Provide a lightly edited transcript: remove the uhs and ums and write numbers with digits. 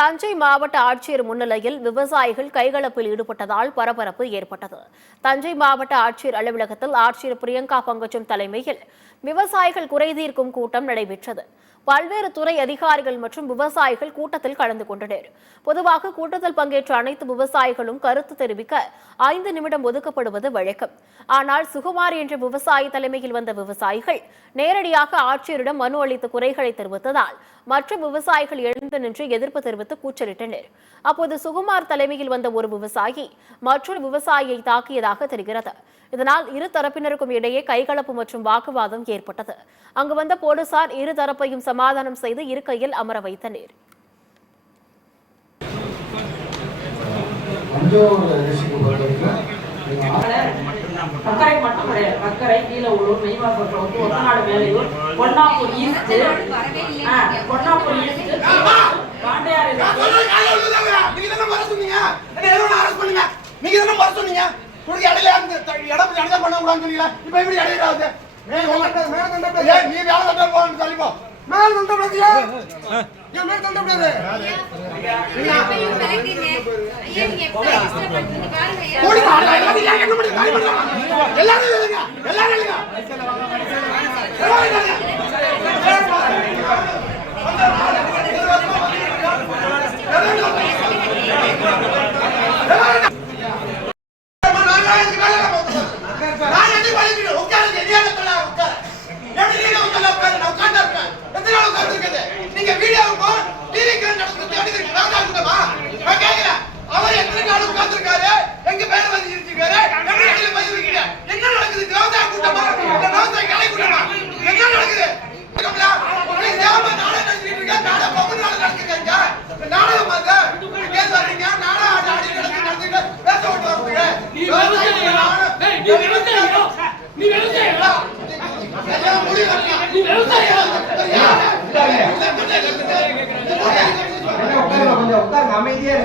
தஞ்சை மாவட்ட ஆட்சியர் முன்னிலையில் விவசாயிகள் கைகலப்பில் ஈடுபட்டதால் பரபரப்பு ஏற்பட்டது. தஞ்சை மாவட்ட ஆட்சியர் அலுவலகத்தில் ஆட்சியர் பிரியங்கா பங்கஜம் தலைமையில் விவசாயிகள் குறைதீர்க்கும் கூட்டம் நடைபெற்றது. பல்வேறு துறை அதிகாரிகள் மற்றும் விவசாயிகள் கூட்டத்தில் கலந்து கொண்டனர். பொதுவாக கூட்டத்தில் பங்கேற்ற அனைத்து விவசாயிகளும் கருத்து தெரிவிக்க 5 நிமிடம் ஒதுக்கப்படுவது வழக்கம். ஆனால் சுகுமார் என்ற விவசாயி தலைமையில் வந்த விவசாயிகள் நேரடியாக ஆட்சியரிடம் மனு அளித்து குறைகளை தெரிவித்ததால் மற்ற விவசாயிகள் எழுந்து நின்று எதிர்ப்பு தெரிவித்து கூச்சலிட்டனர். அப்போது சுகுமார் தலைமையில் வந்த ஒரு விவசாயி மற்றொரு விவசாயியை தாக்கியதாக தெரிகிறது. இதனால் இரு தரப்பினருக்கும் இடையே கைகலப்பு மற்றும் வாக்குவாதம் ஏற்பட்டது. அங்கு வந்த போலீசார் இரு தரப்பையும் சமாதானம் செய்து இருக்கையில் அமர வைத்தனர். அக்கறை மட்டும் கிடையாது. அக்கறை கீழே உள்ளூர் நெய்வாசல் வந்து ஒத்தநாடு மேலையூர் பொன்னாப்பூர் ஈஸ்ட் பொன்னாப்பூர் ஈஸ்ட் பாண்டியார் அமைதியா